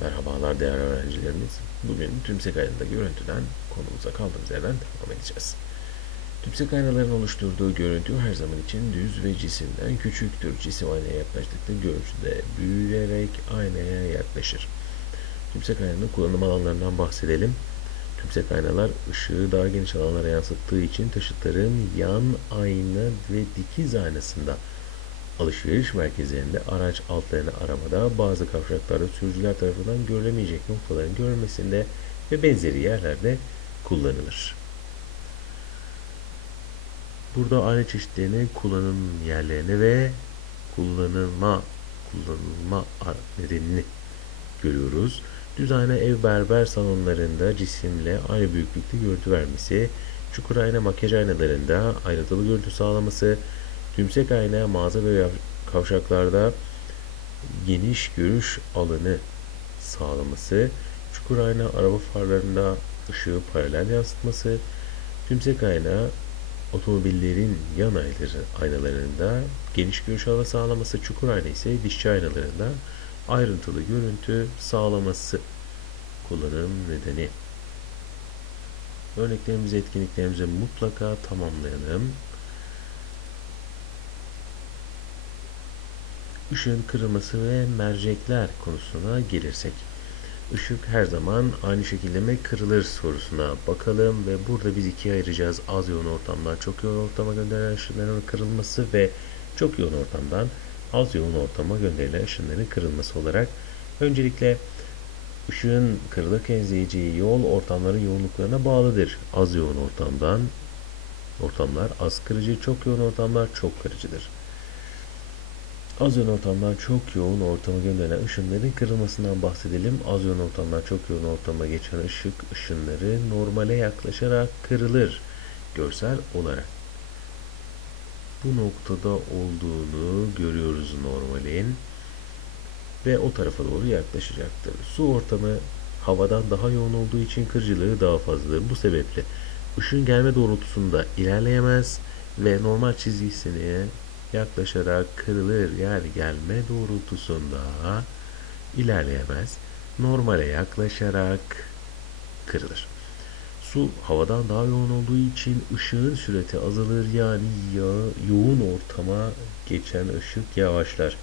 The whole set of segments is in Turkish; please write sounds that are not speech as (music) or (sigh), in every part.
Merhabalar değerli öğrencilerimiz. Bugün tümsek aynada görüntüden konumuza kaldığımız yerden devam edeceğiz. Tümsek aynaların oluşturduğu görüntü her zaman için düz ve cisimden küçüktür. Cisim aynaya yaklaştıkça görüntü de büyüyerek aynaya yaklaşır. Tümsek aynanın kullanım alanlarından bahsedelim. Tümsek aynalar ışığı daha geniş alanlara yansıttığı için taşıtların yan ayna ve dikiz aynasında alışveriş merkezlerinde araç altlarını aramada, bazı kavşaklarda sürücüler tarafından görülemeyecek noktaların görülmesinde ve benzeri yerlerde kullanılır. Burada ayna çeşitlerini kullanım yerlerini ve kullanılma kullanılma nedenini görüyoruz. Düz ayna ev berber salonlarında cisimle aynı büyüklükte görüntü vermesi, çukur ayna makyaj aynalarında ayrıntılı görüntü sağlaması, tümsek ayna mağaza ve kavşaklarda geniş görüş alanı sağlaması, çukur ayna araba farlarında ışığı paralel yansıtması, tümsek ayna otomobillerin yan aynaları, aynalarında geniş görüş alanı sağlaması, çukur ayna ise dişçi aynalarında ayrıntılı görüntü sağlaması kullanım nedeni. Örneklerimizi, etkinliklerimizi mutlaka tamamlayalım. Işığın kırılması ve mercekler konusuna gelirsek. Işık her zaman aynı şekilde mi kırılır sorusuna bakalım ve burada biz ikiye ayıracağız. Az yoğun ortamdan çok yoğun ortama gönderilen ışınların kırılması ve çok yoğun ortamdan az yoğun ortama gönderilen ışınların kırılması olarak öncelikle ışığın kırılırken izleyeceği yol ortamların yoğunluklarına bağlıdır. Az yoğun ortamdan ortamlar az kırıcı, çok yoğun ortamlar çok kırıcıdır. Az yoğun ortamdan çok yoğun ortama gönderilen ışınların kırılmasından bahsedelim. Az yoğun ortamdan çok yoğun ortama geçen ışık ışınları normale yaklaşarak kırılır görsel olarak. Bu noktada olduğunu görüyoruz normalin ve o tarafa doğru yaklaşacaktır. Su ortamı havadan daha yoğun olduğu için kırıcılığı daha fazladır. Bu sebeple ışığın gelme doğrultusunda ilerleyemez ve normal çizgisine yaklaşarak kırılır. Yani gelme doğrultusunda ilerleyemez. Normale yaklaşarak kırılır. Su havadan daha yoğun olduğu için ışığın süreti azalır. Yani ya, yoğun ortama geçen ışık yavaşlar.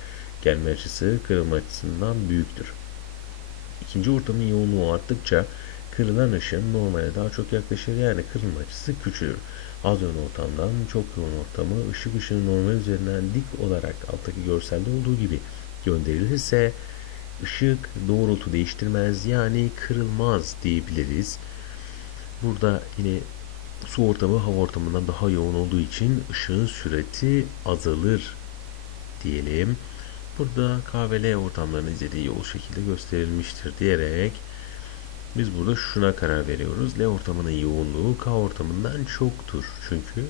Gelme açısı kırılma açısından büyüktür. İkinci ortamın yoğunluğu arttıkça kırılan ışın normale daha çok yaklaşır. Yani kırılma açısı küçülür. Az yoğun ortamdan çok yoğun ortamı ışık ışığın normal üzerinden dik olarak alttaki görselde olduğu gibi gönderilirse ışık doğrultu değiştirmez yani kırılmaz diyebiliriz. Burada yine su ortamı hava ortamından daha yoğun olduğu için ışığın süreti azalır diyelim. Burada K ve L ortamlarını izlediği yol şekilde gösterilmiştir diyerek biz burada şuna karar veriyoruz. L ortamının yoğunluğu K ortamından çoktur. Çünkü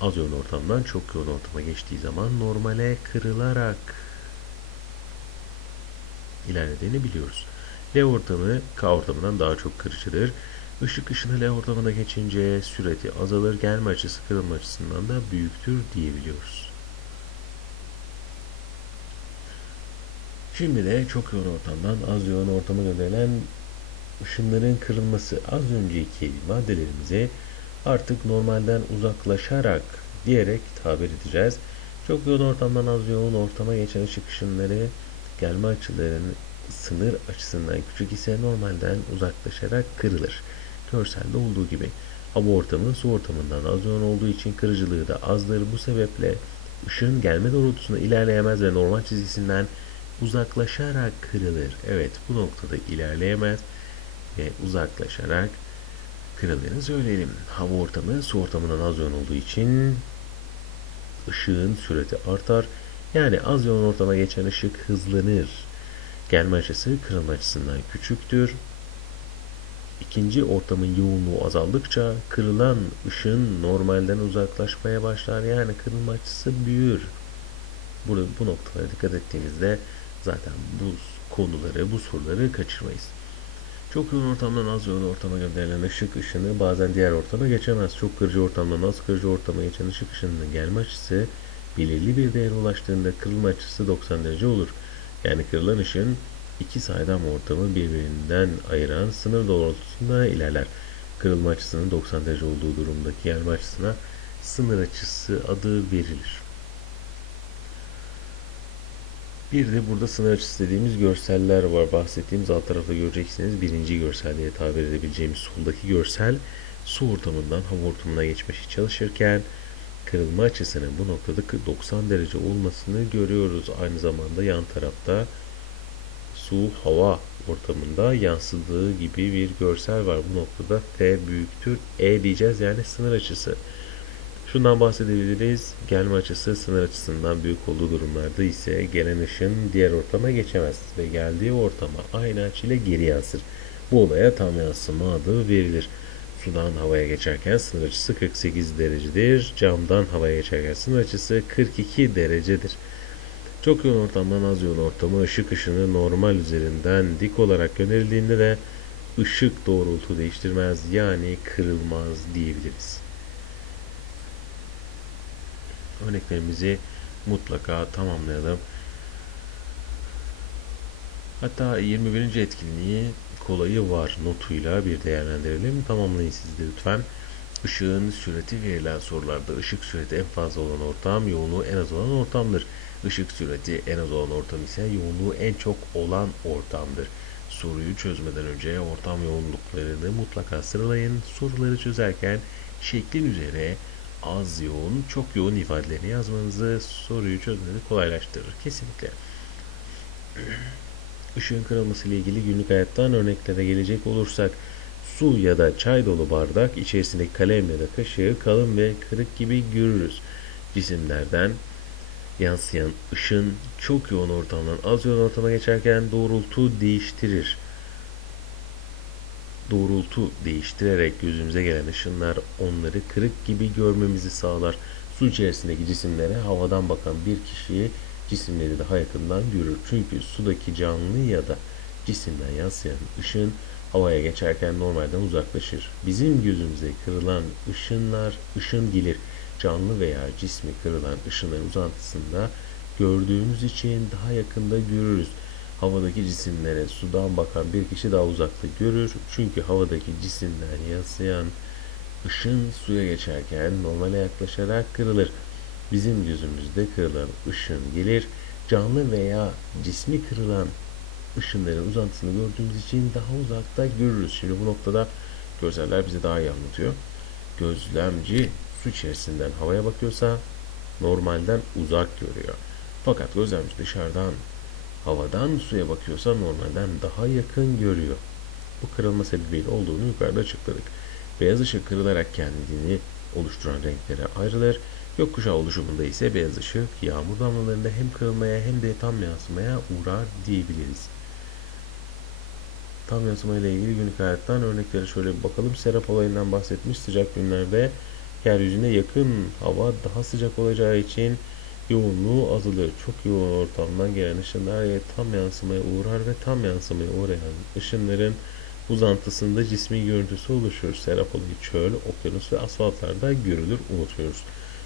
az yoğun ortamdan çok yoğun ortama geçtiği zaman normale kırılarak ilerlediğini biliyoruz. L ortamı K ortamından daha çok kırıcıdır. Işık ışını L ortamına geçince süreti azalır, gelme açısı kırılma açısından da büyüktür diyebiliyoruz. Şimdi de çok yoğun ortamdan az yoğun ortama gönderilen ışınların kırılması az önceki maddelerimize artık normalden uzaklaşarak diyerek tabir edeceğiz. Çok yoğun ortamdan az yoğun ortama geçen ışık ışınları gelme açılarının sınır açısından küçük ise normalden uzaklaşarak kırılır. Görselde olduğu gibi. Hava ortamı su ortamından az yoğun olduğu için kırıcılığı da azdır. Bu sebeple ışığın gelme doğrultusunda ilerleyemez ve normal çizgisinden uzaklaşarak kırılır. Evet bu noktada ilerleyemez ve uzaklaşarak kırıldığını söyleyelim. Hava ortamı su ortamından az yoğun olduğu için ışığın süreti artar. Yani az yoğun ortama geçen ışık hızlanır. Gelme açısı kırılma açısından küçüktür. İkinci ortamın yoğunluğu azaldıkça kırılan ışın normalden uzaklaşmaya başlar. Yani kırılma açısı büyür. Burada bu noktalara dikkat ettiğimizde zaten bu konuları, bu soruları kaçırmayız. Çok yoğun ortamdan az yoğun ortama gönderilen ışık ışını bazen diğer ortama geçemez. Çok kırıcı ortamdan az kırıcı ortama geçen ışık ışınının gelme açısı belirli bir değere ulaştığında kırılma açısı 90 derece olur. Yani kırılan ışın iki saydam ortamı birbirinden ayıran sınır doğrultusunda ilerler. Kırılma açısının 90 derece olduğu durumdaki gelme açısına sınır açısı adı verilir. Bir de burada sınır açısı dediğimiz görseller var. Bahsettiğimiz alt tarafta göreceksiniz. Birinci görsel diye tabir edebileceğimiz soldaki görsel su ortamından hava ortamına geçmeye çalışırken kırılma açısının bu noktada 90 derece olmasını görüyoruz. Aynı zamanda yan tarafta su hava ortamında yansıdığı gibi bir görsel var. Bu noktada F büyüktür E diyeceğiz yani sınır açısı. Şundan bahsedebiliriz. Gelme açısı sınır açısından büyük olduğu durumlarda ise gelen ışın diğer ortama geçemez ve geldiği ortama aynı açıyla geri yansır. Bu olaya tam yansıma adı verilir. Sudan havaya geçerken sınır açısı 48 derecedir. Camdan havaya geçerken sınır açısı 42 derecedir. Çok yoğun ortamdan az yoğun ortamı ışık ışını normal üzerinden dik olarak gönderildiğinde de ışık doğrultu değiştirmez yani kırılmaz diyebiliriz. Örneklerimizi mutlaka tamamlayalım. Hatta 21. etkinliği kolayı var notuyla bir değerlendirelim. Tamamlayın siz de lütfen. Işığın süreti verilen sorularda ışık süreti en fazla olan ortam, yoğunluğu en az olan ortamdır. Işık süreti en az olan ortam ise yoğunluğu en çok olan ortamdır. Soruyu çözmeden önce ortam yoğunluklarını mutlaka sıralayın. Soruları çözerken şeklin üzere az yoğun, çok yoğun ifadelerini yazmanızı soruyu çözmenizi kolaylaştırır. Kesinlikle. (clears throat) Işığın kırılması ile ilgili günlük hayattan örneklere gelecek olursak su ya da çay dolu bardak içerisindeki kalem ya da kaşığı kalın ve kırık gibi görürüz. Cisimlerden yansıyan ışın çok yoğun ortamdan az yoğun ortama geçerken doğrultu değiştirir. Doğrultu değiştirerek gözümüze gelen ışınlar onları kırık gibi görmemizi sağlar. Su içerisindeki cisimlere havadan bakan bir kişiyi cisimleri daha yakından görür. Çünkü sudaki canlı ya da cisimden yansıyan ışın havaya geçerken normalden uzaklaşır. Bizim gözümüze kırılan ışınlar ışın gelir. Canlı veya cismi kırılan ışınların uzantısında gördüğümüz için daha yakında görürüz. Havadaki cisimlere sudan bakan bir kişi daha uzakta görür. Çünkü havadaki cisimden yansıyan ışın suya geçerken normale yaklaşarak kırılır. Bizim gözümüzde kırılan ışın gelir. Canlı veya cismi kırılan ışınların uzantısını gördüğümüz için daha uzakta görürüz. Şimdi bu noktada görseller bize daha iyi anlatıyor. Gözlemci su içerisinden havaya bakıyorsa normalden uzak görüyor. Fakat gözlemci dışarıdan havadan suya bakıyorsa normalden daha yakın görüyor. Bu kırılma sebebiyle olduğunu yukarıda açıkladık. Beyaz ışık kırılarak kendini oluşturan renklere ayrılır. Gökkuşağı oluşumunda ise beyaz ışık yağmur damlalarında hem kırılmaya hem de tam yansımaya uğrar diyebiliriz. Tam yansıma ile ilgili günlük hayattan örneklere şöyle bir bakalım. Serap olayından bahsetmiş sıcak günlerde yeryüzüne yakın hava daha sıcak olacağı için yoğunluğu azalır. Çok yoğun ortamdan gelen ışınlar ya tam yansımaya uğrar ve tam yansımaya uğrayan ışınların uzantısında cismi görüntüsü oluşur. Serap olayı çöl, okyanus ve asfaltlarda görülür unutmuyoruz.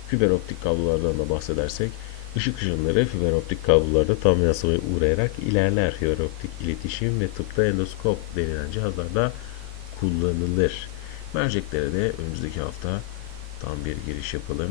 Fiber optik kablolardan da bahsedersek ışık ışınları fiber optik kablolarda tam yansımaya uğrayarak ilerler. Fiber optik iletişim ve tıpta endoskop denilen cihazlarda kullanılır. Merceklere de önümüzdeki hafta tam bir giriş yapalım.